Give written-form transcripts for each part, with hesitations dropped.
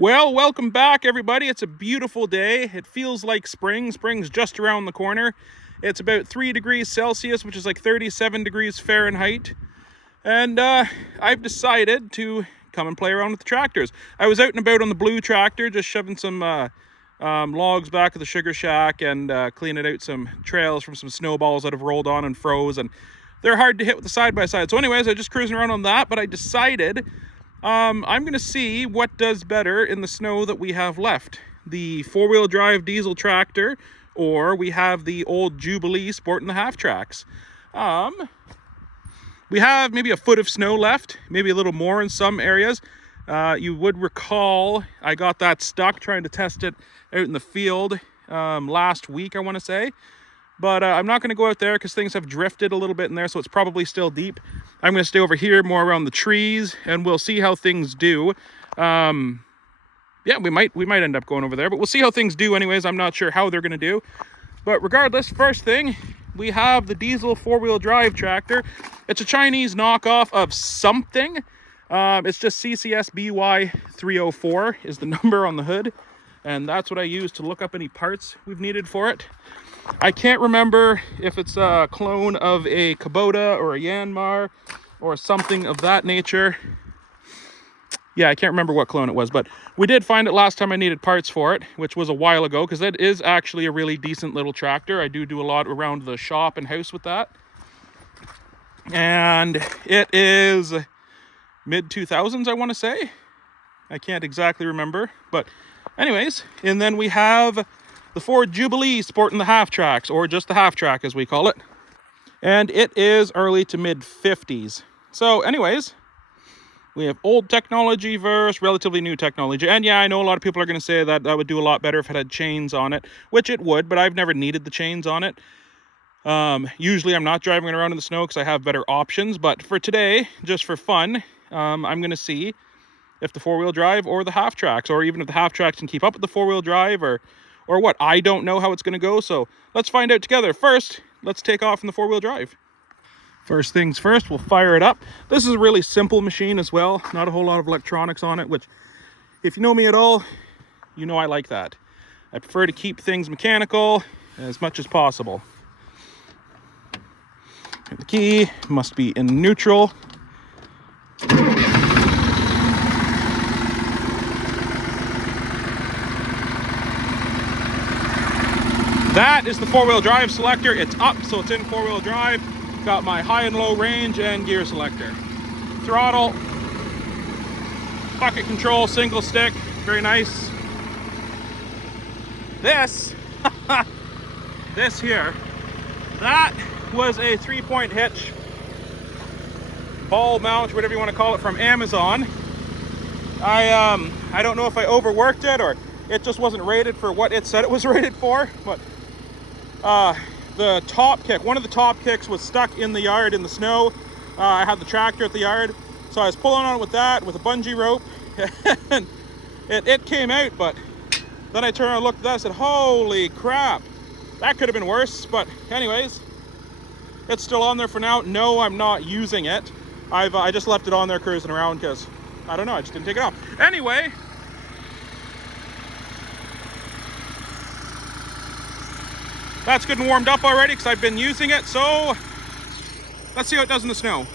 Well, welcome back, everybody. It's a beautiful day. It feels like spring. Spring's just around the corner. It's about 3 degrees Celsius, which is like 37 degrees Fahrenheit. And I've decided to come and play around with the tractors. I was out and about on the blue tractor, just shoving some logs back of the sugar shack and cleaning out some trails from some snowballs that have rolled on and froze. And they're hard to hit with the side-by-side. So anyways, I was just cruising around on that, but I decided I'm going to see what does better in the snow that we have left. The four-wheel drive diesel tractor, or we have the old Jubilee sporting the half tracks. We have maybe a foot of snow left, maybe a little more in some areas. You would recall I got that stuck trying to test it out in the field last week, I want to say. But I'm not going to go out there because things have drifted a little bit in there, so it's probably still deep. I'm going to stay over here more around the trees, and we'll see how things do. Yeah, we might end up going over there, but we'll see how things do anyways. I'm not sure how they're going to do. But regardless, first thing, we have the diesel four-wheel drive tractor. It's a Chinese knockoff of something. It's just CCSBY304 is the number on the hood. And that's what I use to look up any parts we've needed for it. I can't remember if it's a clone of a Kubota or a Yanmar or something of that nature. Yeah, I can't remember what clone it was, but we did find it last time I needed parts for it, which was a while ago, because that is actually a really decent little tractor. I do a lot around the shop and house with that. And it is mid-2000s, I want to say. I can't exactly remember, but anyways, and then we have the Ford Jubilee sporting the half tracks, or just the half track as we call it. And it is early to mid 50s. So anyways, we have old technology versus relatively new technology. And yeah, I know a lot of people are going to say that that would do a lot better if it had chains on it, which it would, but I've never needed the chains on it. Usually I'm not driving around in the snow because I have better options, but for today, just for fun, I'm going to see if the four-wheel drive or the half tracks, or even if the half tracks can keep up with the four-wheel drive, or what. I don't know how it's going to go, so let's find out together. First, let's take off in the four-wheel drive. First things first, we'll fire it up. This is a really simple machine as well. Not a whole lot of electronics on it, which, if you know me at all, you know I like that. I prefer to keep things mechanical as much as possible. The key must be in neutral. That is the four-wheel drive selector. It's up, so it's in four-wheel drive. Got my high and low range and gear selector. Throttle, bucket control, single stick, very nice. This, this here, that was a 3-point hitch, ball mount, whatever you want to call it, from Amazon. I don't know if I overworked it or it just wasn't rated for what it said it was rated for, but the top kick, one of the top kicks was stuck in the yard in the snow. I had the tractor at the yard, so I was pulling on it with that, with a bungee rope, and it came out, but then I turned around and looked at that and said, holy crap, that could have been worse. But anyways, it's still on there for now. No, I'm not using it. I just left it on there cruising around because, I don't know, I just didn't take it off. Anyway, that's good and warmed up already because I've been using it, so let's see how it does in the snow.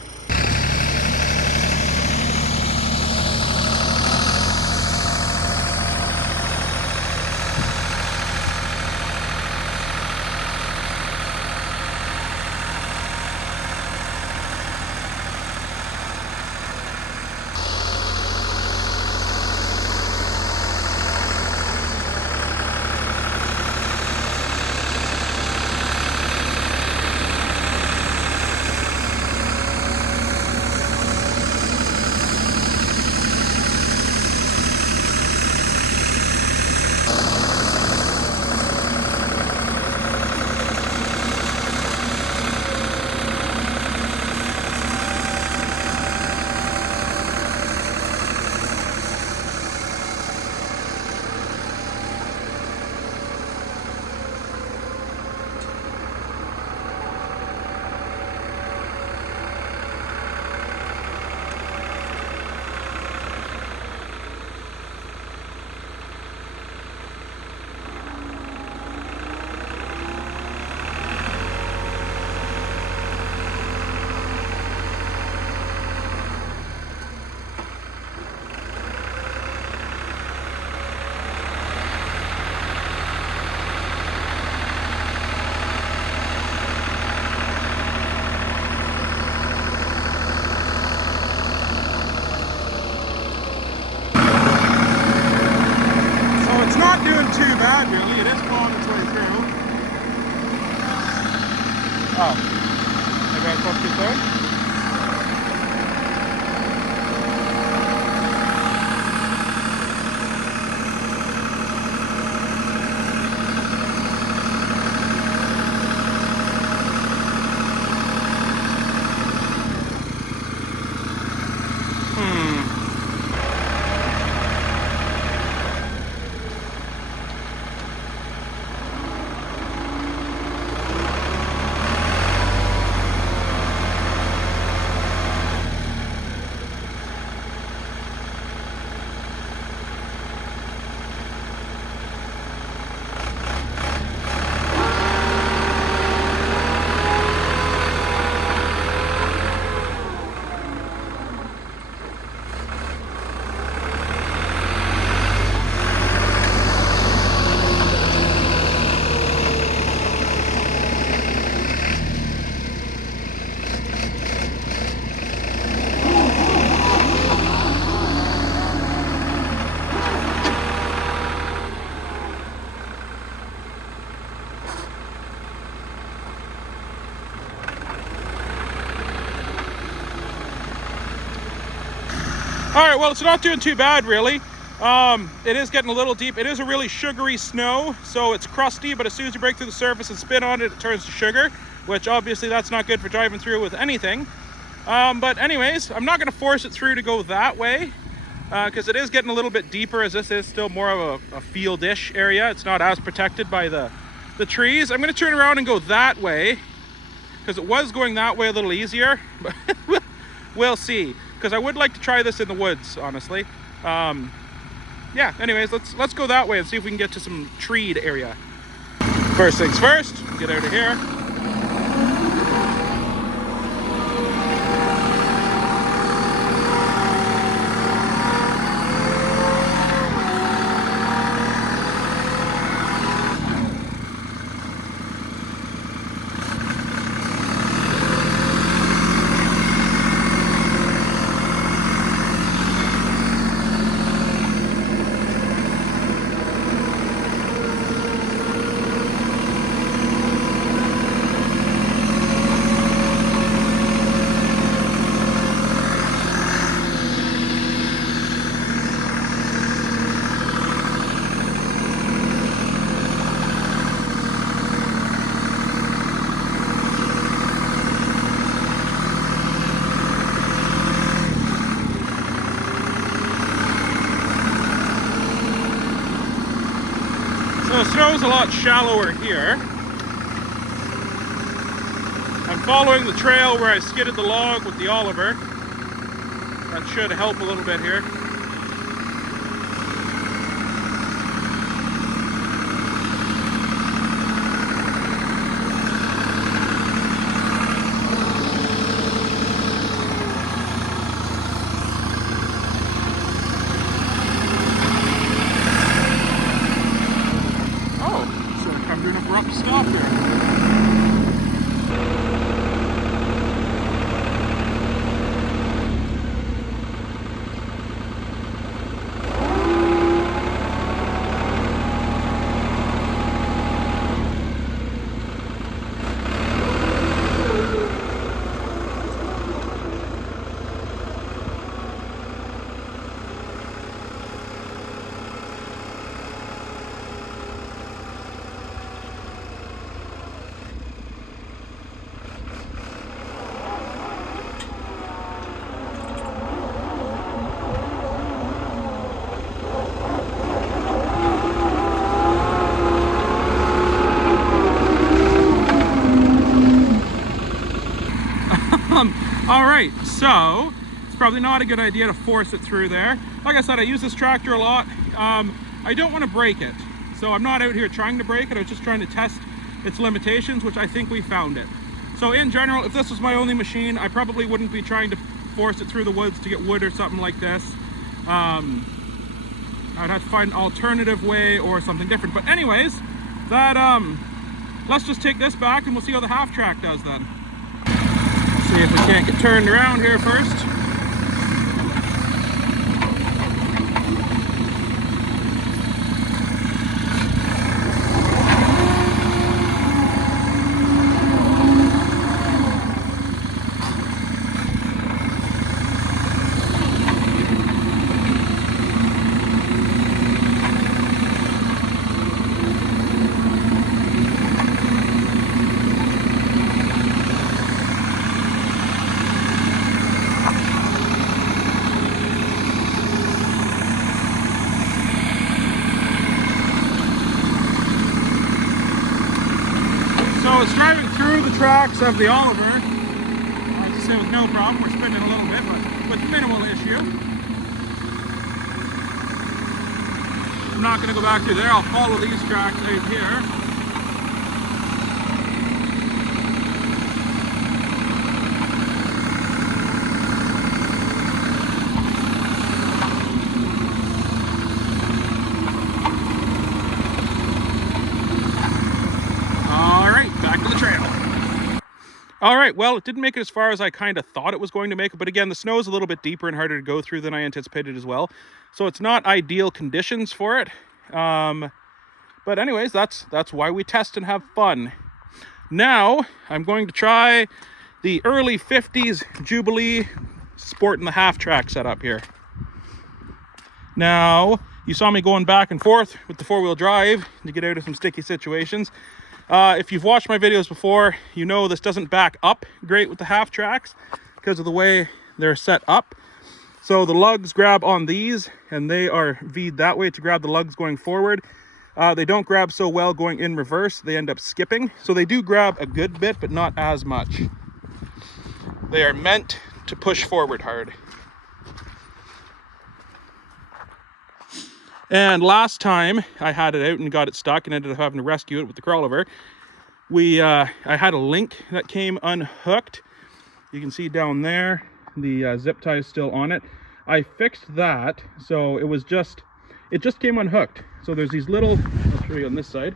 doing too bad, really. It is clawing its way through. Oh, maybe I'm supposed to get there? All right, well, it's not doing too bad, really. It is getting a little deep. It is a really sugary snow, so it's crusty, but as soon as you break through the surface and spin on it, it turns to sugar, which obviously that's not good for driving through with anything. But anyways, I'm not going to force it through to go that way, because it is getting a little bit deeper, as this is still more of a field-ish area. It's not as protected by the trees. I'm going to turn around and go that way, because it was going that way a little easier, but we'll see. Because I would like to try this in the woods, honestly. Yeah, anyways, let's go that way and see if we can get to some treed area. First things first, get out of here. So the snow's a lot shallower here. I'm following the trail where I skidded the log with the Oliver. That should help a little bit here. Stop here. All right, so it's probably not a good idea to force it through there. Like I said, I use this tractor a lot. I don't want to break it, so I'm not out here trying to break it. I was just trying to test its limitations, which I think we found it. So in general, if this was my only machine, I probably wouldn't be trying to force it through the woods to get wood or something like this. I'd have to find an alternative way or something different. But anyways, let's just take this back and we'll see how the half track does then. See if we can't get turned around here first. it's driving through the tracks of the Oliver. I just say with no problem. We're spinning a little bit, but with minimal issue. I'm not going to go back through there. I'll follow these tracks out here. All right, well, it didn't make it as far as I kind of thought it was going to make it, but again, the snow is a little bit deeper and harder to go through than I anticipated as well. So it's not ideal conditions for it. But anyways, that's why we test and have fun. Now, I'm going to try the early 50s Jubilee Sport in the half track setup here. Now, you saw me going back and forth with the four-wheel drive to get out of some sticky situations. If you've watched my videos before, you know this doesn't back up great with the half tracks because of the way they're set up. So the lugs grab on these and they are V'd that way to grab the lugs going forward. They don't grab so well going in reverse. They end up skipping. So they do grab a good bit, but not as much. They are meant to push forward hard. And last time I had it out and got it stuck and ended up having to rescue it with the crawlover, I had a link that came unhooked. You can see down there, the zip tie is still on it. I fixed that, so it just came unhooked. So there's these little, I'll show you on this side.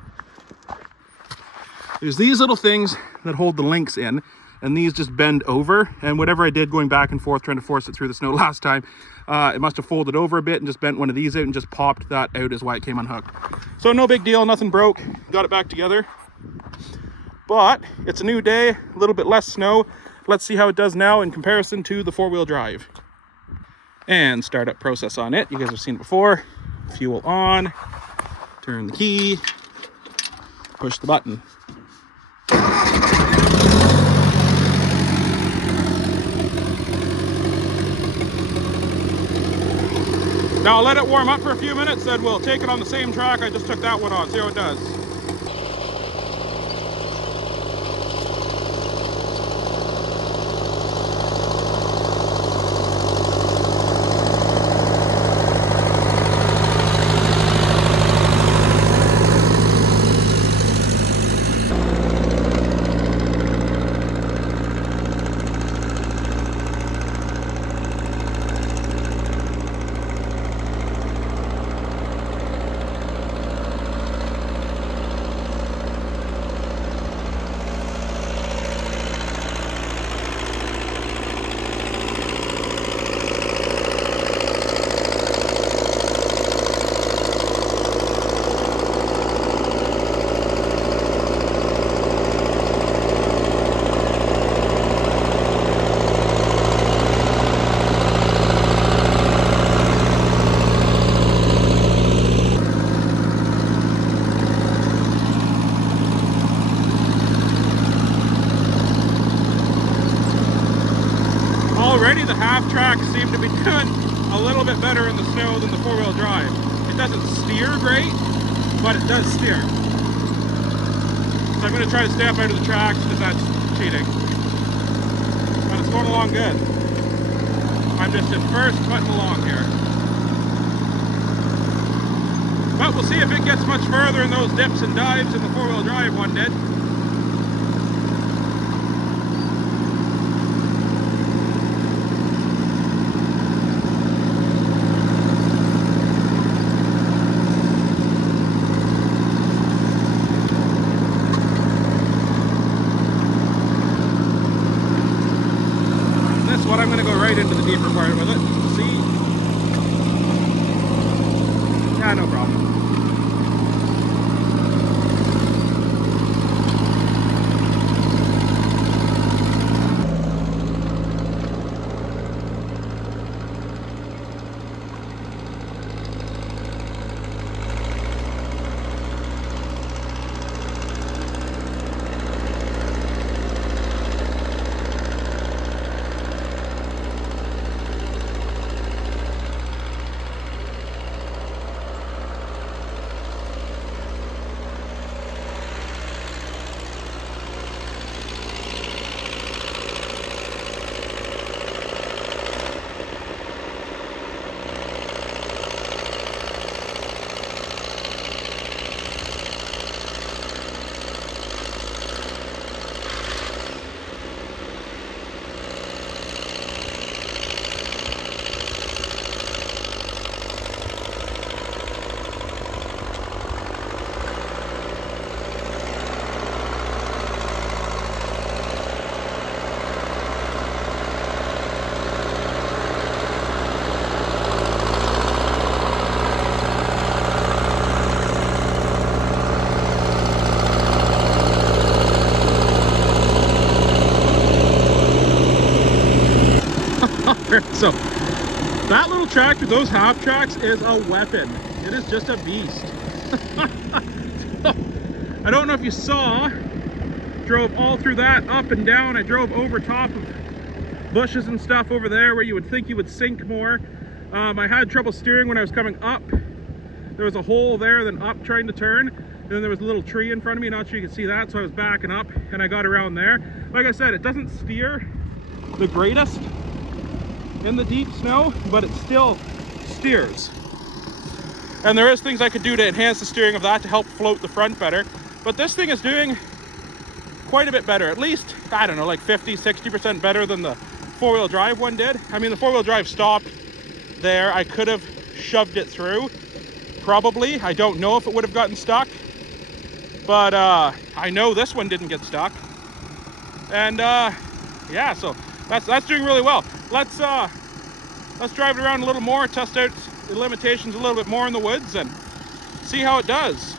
There's these little things that hold the links in, and these just bend over, and whatever I did going back and forth trying to force it through the snow last time, it must have folded over a bit and just bent one of these out and just popped that out is why it came unhooked. So no big deal, nothing broke, got it back together. But it's a new day, a little bit less snow. Let's see how it does now in comparison to the four-wheel drive. And startup process on it, you guys have seen it before. Fuel on, turn the key, push the button. Now I'll let it warm up for a few minutes, then we'll take it on the same track I just took that one on, see how it does. Already the half tracks seem to be doing a little bit better in the snow than the four-wheel drive. It doesn't steer great, but it does steer. So I'm going to try to stay up out of the tracks because that's cheating. But it's going along good. I'm just at first putting along here. But we'll see if it gets much further in those dips and dives than the four-wheel drive one did. What I'm going to go right into the deeper part with it. See? Yeah, no problem. track with those half tracks is a weapon. It is just a beast. I don't know if you saw, drove all through that, up and down. I drove over top of bushes and stuff over there where you would think you would sink more. I had trouble steering when I was coming up. There was a hole there, then up trying to turn. And then there was a little tree in front of me, not sure you can see that, so I was backing up and I got around there. Like I said, it doesn't steer the greatest in the deep snow, but it still steers. And there is things I could do to enhance the steering of that to help float the front better. But this thing is doing quite a bit better, at least, I don't know, like 50-60% better than the four-wheel drive one did. I mean, the four-wheel drive stopped there. I could have shoved it through, probably. I don't know if it would have gotten stuck, but I know this one didn't get stuck. And yeah, so that's doing really well. Let's drive it around a little more, test out the limitations a little bit more in the woods, and see how it does.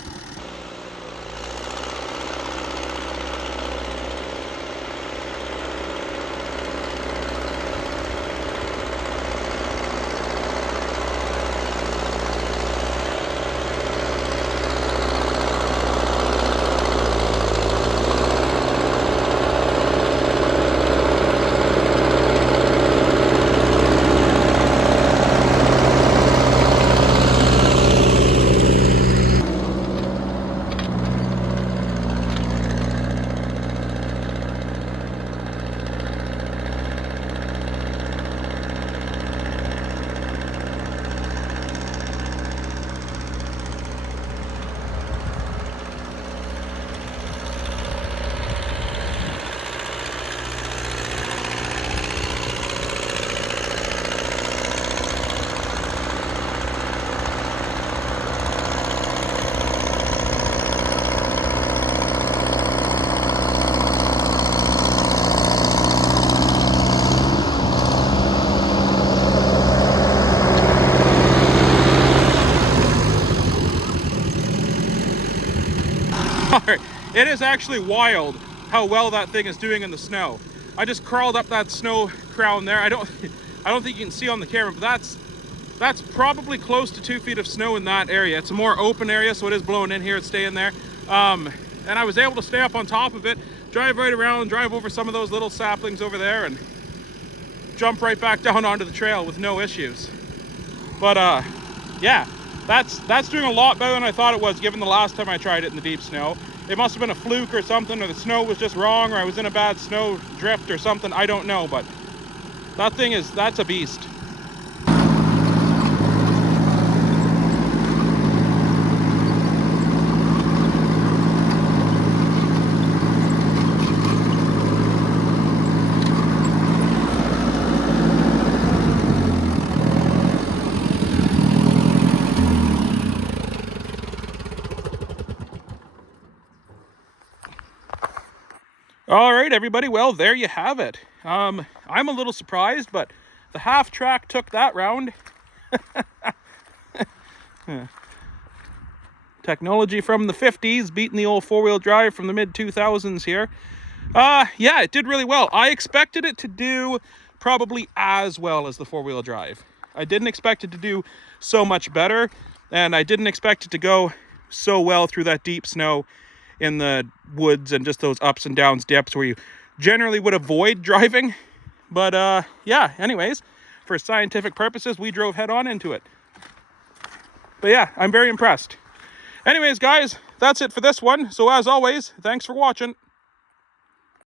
It is actually wild how well that thing is doing in the snow. I just crawled up that snow crown there. I don't think you can see on the camera, but that's probably close to 2 feet of snow in that area. It's a more open area, so it is blowing in here. It's staying there. And I was able to stay up on top of it, drive right around, drive over some of those little saplings over there, and jump right back down onto the trail with no issues. But yeah, that's doing a lot better than I thought it was, given the last time I tried it in the deep snow. It must have been a fluke or something, or the snow was just wrong, or I was in a bad snow drift or something. I don't know, but that's a beast. All right, everybody. Well, there you have it. I'm a little surprised, but the half track took that round. Technology from the 50s beating the old four-wheel drive from the mid-2000s here. Yeah, it did really well. I expected it to do probably as well as the four-wheel drive. I didn't expect it to do so much better, and I didn't expect it to go so well through that deep snow in the woods and just those ups and downs dips where you generally would avoid driving. But yeah, anyways, for scientific purposes, we drove head on into it. But yeah, I'm very impressed. Anyways, guys, that's it for this one. So as always, thanks for watching.